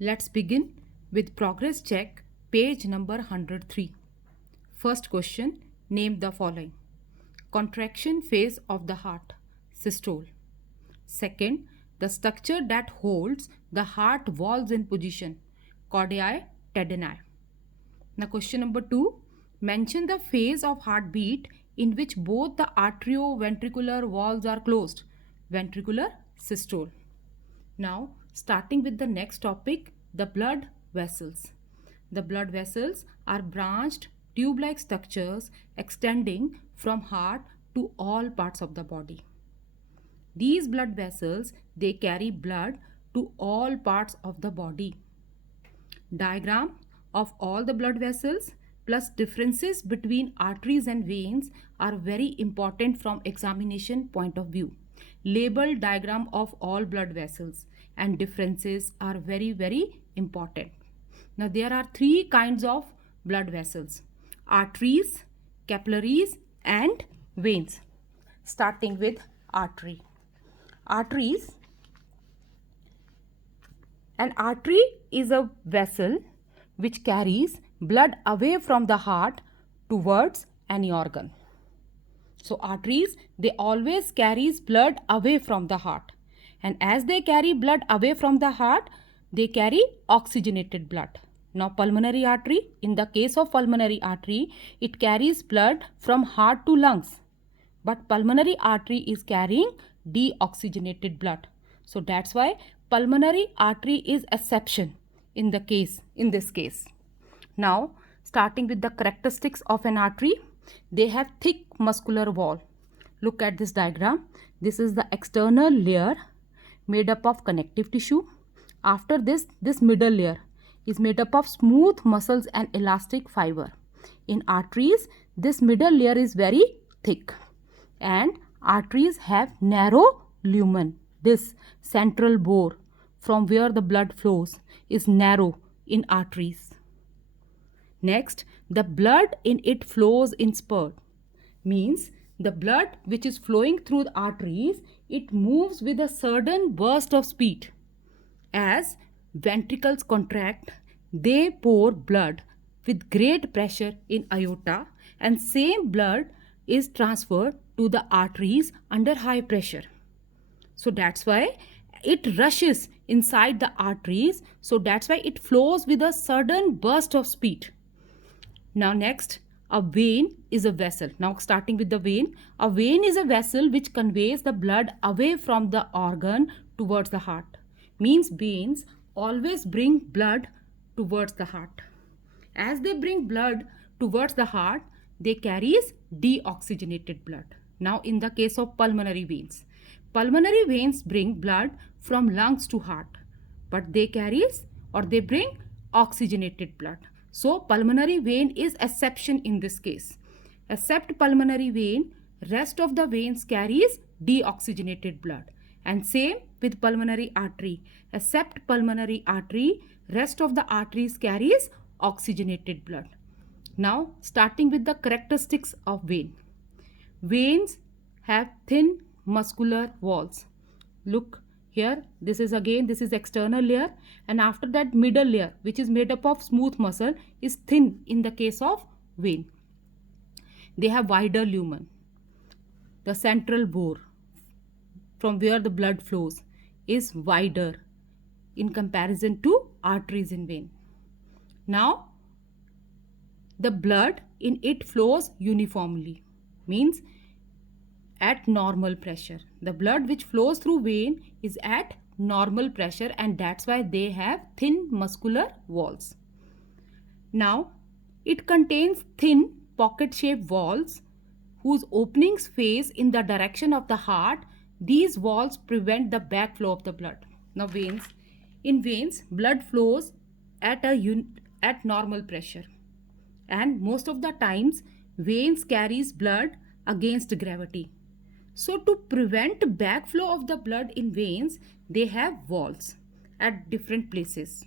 Let's begin with progress check, page number 103. First question, name the following. Contraction phase of the heart, systole. Second, the structure that holds the heart valves in position, cordae tendineae. Now question number 2, mention the phase of heartbeat in which both the arterioventricular valves are closed, ventricular systole. Now, starting with the next topic, the blood vessels. The blood vessels are branched tube-like structures extending from heart to all parts of the body. These blood vessels, they carry blood to all parts of the body. Diagram of all the blood vessels plus differences between arteries and veins are very important from examination point of view. Label diagram of all blood vessels and differences are very important. Now there are three kinds of blood vessels: arteries, capillaries and veins. Starting with artery. Arteries. An artery is a vessel which carries blood away from the heart towards any organ. So arteries, they always carries blood away from the heart. And as they carry blood away from the heart, they carry oxygenated blood. Now pulmonary artery, in the case of pulmonary artery, it carries blood from heart to lungs. But pulmonary artery is carrying deoxygenated blood. So that's why pulmonary artery is exception in this case. Now, starting with the characteristics of an artery, they have thick muscular wall. Look at this diagram. This is the external layer made up of connective tissue. After this middle layer is made up of smooth muscles and elastic fiber. In arteries, this middle layer is very thick. And arteries have narrow lumen. This central bore from where the blood flows is narrow in arteries. Next, the blood in it flows in spurt. Means the blood which is flowing through the arteries, it moves with a sudden burst of speed. As ventricles contract, they pour blood with great pressure in aorta, and same blood is transferred to the arteries under high pressure. So that's why it rushes inside the arteries. So that's why it flows with a sudden burst of speed. Now next, a vein is a vessel. Now starting with the vein. A vein is a vessel which conveys the blood away from the organ towards the heart. Means veins always bring blood towards the heart. As they bring blood towards the heart, they carries deoxygenated blood. Now in the case of pulmonary veins bring blood from lungs to heart, but they bring oxygenated blood. So pulmonary vein is exception in this case. Except pulmonary vein, rest of the veins carries deoxygenated blood. And same with pulmonary artery. Except pulmonary artery, rest of the arteries carries oxygenated blood. Now starting with the characteristics of vein. Veins have thin muscular walls. Look here, this is external layer, and after that middle layer which is made up of smooth muscle is thin in the case of vein. They have wider lumen. The central bore from where the blood flows is wider in comparison to arteries in vein. Now the blood in it flows uniformly, means at normal pressure. The blood which flows through vein is at normal pressure, and that's why they have thin muscular walls. Now it contains thin pocket-shaped walls whose openings face in the direction of the heart. These walls prevent the backflow of the blood. Now veins. In veins, blood flows at normal pressure, and most of the times veins carries blood against gravity. So to prevent backflow of the blood in veins, they have walls at different places.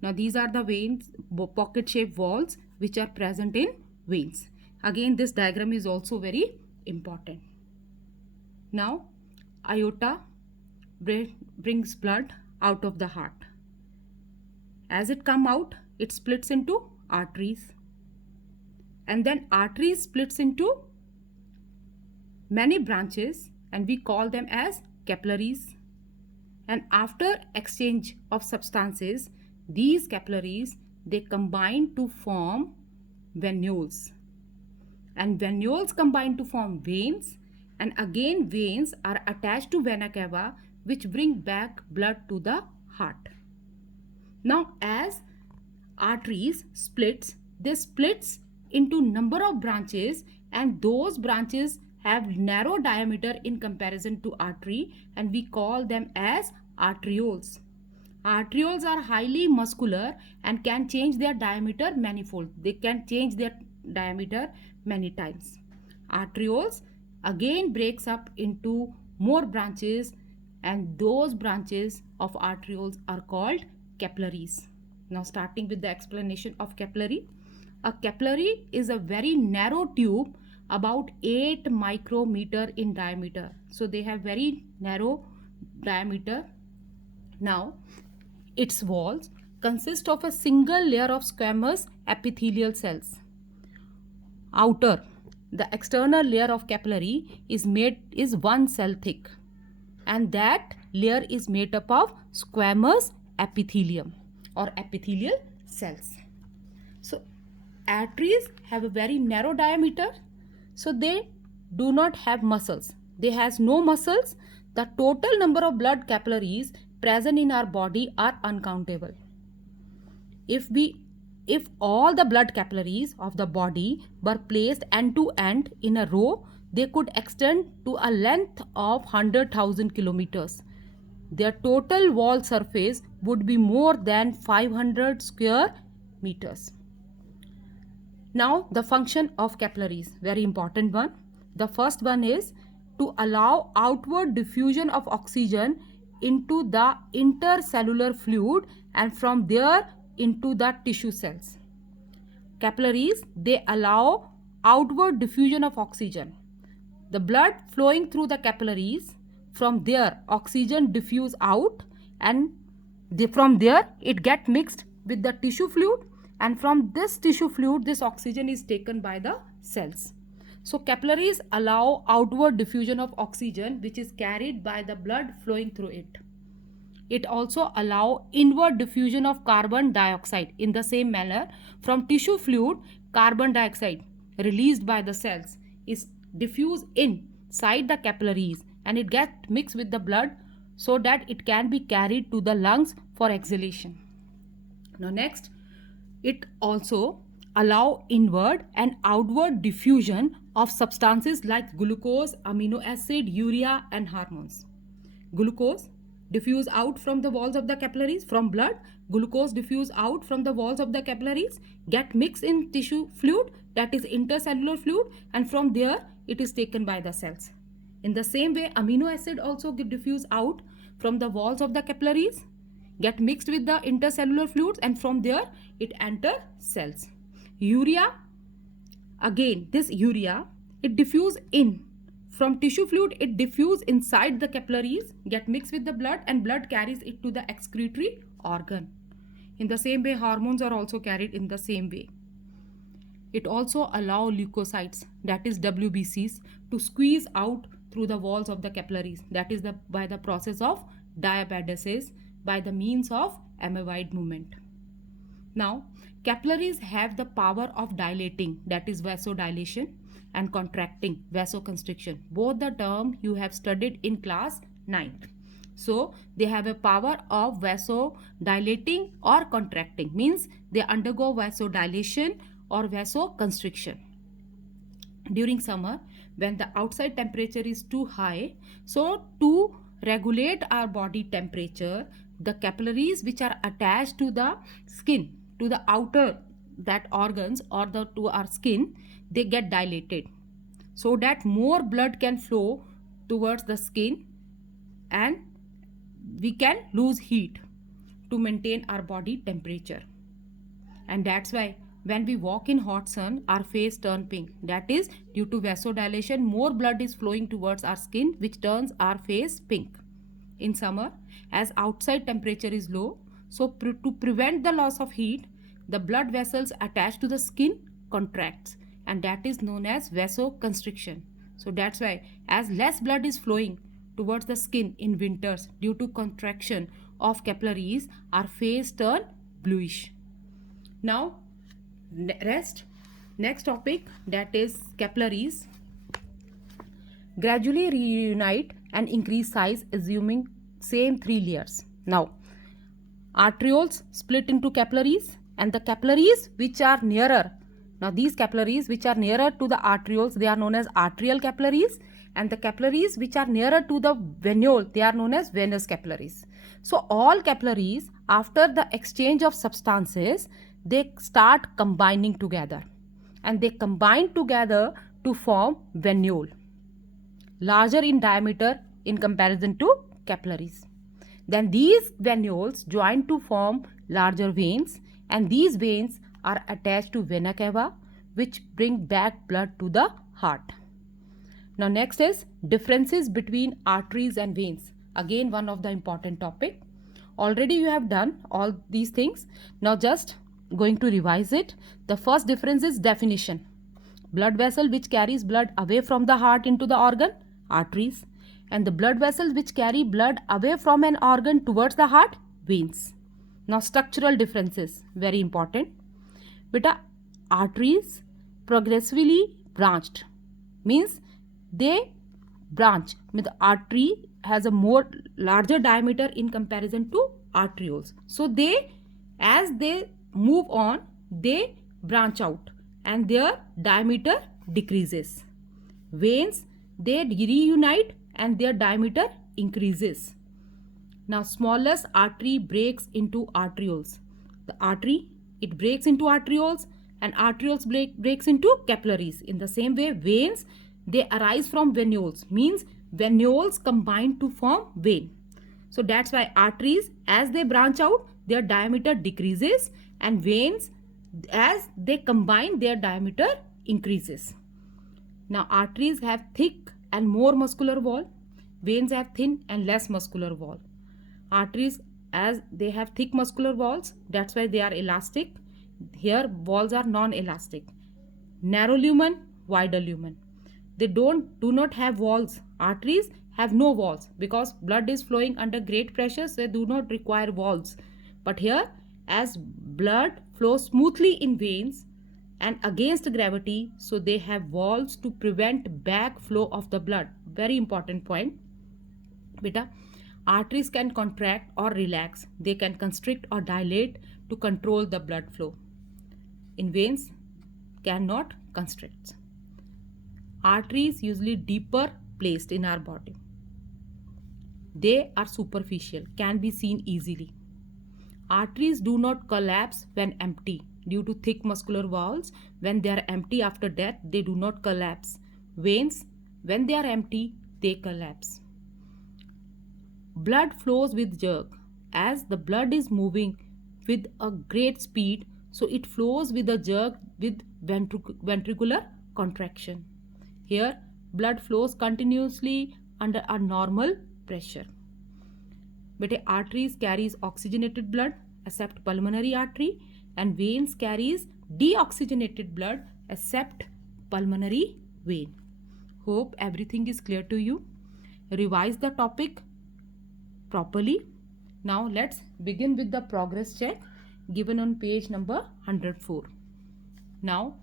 Now these are the veins, pocket-shaped walls which are present in veins. Again, this diagram is also very important. Now aorta brings blood out of the heart. As it come out, it splits into arteries. And then arteries splits into many branches and we call them as capillaries. And after exchange of substances, these capillaries, they combine to form venules. And venules combine to form veins, and again veins are attached to vena cava, which bring back blood to the heart. Now as arteries splits, they splits into number of branches, and those branches have narrow diameter in comparison to artery, and we call them as arterioles. Arterioles are highly muscular and can change their diameter manifold. They can change their diameter many times. Arterioles again breaks up into more branches, and those branches of arterioles are called capillaries. Now starting with the explanation of capillary. A capillary is a very narrow tube about 8 micrometer in diameter. So they have very narrow diameter. Now its walls consist of a single layer of squamous epithelial cells. Outer, the external layer of capillary is 1 cell thick, and that layer is made up of squamous epithelium or epithelial cells. So arteries have a very narrow diameter, so they do not have muscles. They has no muscles. The total number of blood capillaries present in our body are uncountable. If all the blood capillaries of the body were placed end to end in a row, they could extend to a length of 100,000 kilometers. Their total wall surface would be more than 500 square meters. Now the function of capillaries, very important one. The first one is to allow outward diffusion of oxygen into the intercellular fluid and from there into the tissue cells. Capillaries, they allow outward diffusion of oxygen. The blood flowing through the capillaries, from there oxygen diffuse out, and from there it get mixed with the tissue fluid, and from this tissue fluid this oxygen is taken by the cells. So capillaries allow outward diffusion of oxygen which is carried by the blood flowing through it. It also allow inward diffusion of carbon dioxide. In the same manner, from tissue fluid, carbon dioxide released by the cells is diffused inside the capillaries and it gets mixed with the blood so that it can be carried to the lungs for exhalation. Now next, it also allow inward and outward diffusion of substances like glucose, amino acid, urea and hormones. Glucose diffuse out from the walls of the capillaries from blood. Glucose diffuse out from the walls of the capillaries, get mixed in tissue fluid, that is intercellular fluid, and from there it is taken by the cells. In the same way, amino acid also get diffuse out from the walls of the capillaries, get mixed with the intercellular fluids, and from there it enter cells. Urea, again this urea, it diffuse in from tissue fluid, it diffuse inside the capillaries, get mixed with the blood, and blood carries it to the excretory organ. In the same way, hormones are also carried in the same way. It also allow leukocytes, that is WBCs, to squeeze out through the walls of the capillaries, that is by the process of diabadesis, by the means of amoeboid movement. Now capillaries have the power of dilating, that is vasodilation, and contracting, vasoconstriction. Both the term you have studied in class 9th. So they have a power of vasodilating or contracting, means they undergo vasodilation or vasoconstriction. During summer, when the outside temperature is too high, so to regulate our body temperature, the capillaries which are attached to the skin, to the outer that organs or to our skin, they get dilated so that more blood can flow towards the skin and we can lose heat to maintain our body temperature. And that's why when we walk in hot sun, our face turn pink. That is due to vasodilation, more blood is flowing towards our skin which turns our face pink. In summer, as outside temperature is low, So to prevent the loss of heat, the blood vessels attached to the skin contracts, and that is known as vasoconstriction. So that's why as less blood is flowing towards the skin in winters due to contraction of capillaries, our face turn bluish. Now next topic, that is capillaries gradually reunite and increase size, assuming same three layers. Now arterioles split into capillaries, and the capillaries which are nearer, now these capillaries which are nearer to the arterioles, they are known as arterial capillaries, and the capillaries which are nearer to the venule, they are known as venous capillaries. So all capillaries, after the exchange of substances, they start combining together, and they combine together to form venule, larger in diameter in comparison to capillaries. Then these venules join to form larger veins, and these veins are attached to vena cava, which bring back blood to the heart. Now next is differences between arteries and veins. Again, one of the important topic. Already you have done all these things. Now just going to revise it. The first difference is definition. Blood vessel which carries blood away from the heart into the organ, arteries, and the blood vessels which carry blood away from an organ towards the heart, veins. Now structural differences, very important. Beta, arteries progressively branched, means they branch, means the artery has a more larger diameter in comparison to arterioles. So they, as they move on, they branch out and their diameter decreases. Veins, they reunite and their diameter increases. Now smallest artery breaks into arterioles. The artery, it breaks into arterioles, and arterioles breaks into capillaries. In the same way, veins, they arise from venules, means venules combine to form vein. So that's why arteries, as they branch out, their diameter decreases, and veins, as they combine, their diameter increases. Now arteries have thick and more muscular wall. Veins have thin and less muscular wall. Arteries, as they have thick muscular walls, that's why they are elastic. Here walls are non-elastic. Narrow lumen, wider lumen. They do not have walls. Arteries have no walls because blood is flowing under great pressure, so they do not require walls. But here, as blood flows smoothly in veins and against gravity, so they have walls to prevent back flow of the blood. Very important point. Beta, arteries can contract or relax. They can constrict or dilate to control the blood flow. In veins, cannot constrict. Arteries usually deeper placed in our body. They are superficial, can be seen easily. Arteries do not collapse when empty due to thick muscular walls. When they are empty after death, they do not collapse. Veins, when they are empty, they collapse. Blood flows with jerk. As the blood is moving with a great speed, so it flows with a jerk with ventricular contraction. Here, blood flows continuously under a normal pressure. But arteries carries oxygenated blood except pulmonary artery, and veins carries deoxygenated blood except pulmonary vein. Hope everything is clear to you. Revise the topic properly. Now let's begin with the progress check given on page number 104. Now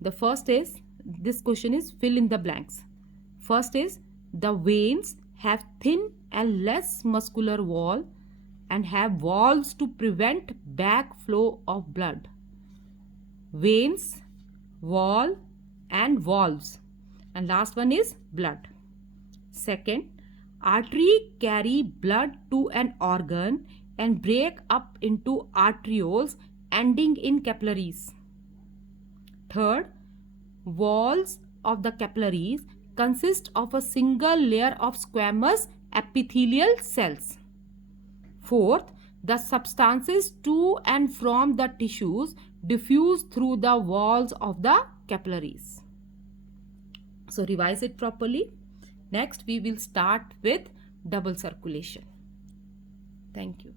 the first is, this question is fill in the blanks. First is, the veins have thin and less muscular wall and have valves to prevent back flow of blood. Veins, wall and valves. And last one is blood. Second, artery carry blood to an organ and break up into arterioles ending in capillaries. Third, walls of the capillaries consist of a single layer of squamous epithelial cells. Fourth, the substances to and from the tissues diffuse through the walls of the capillaries. So revise it properly. Next we will start with double circulation. Thank you.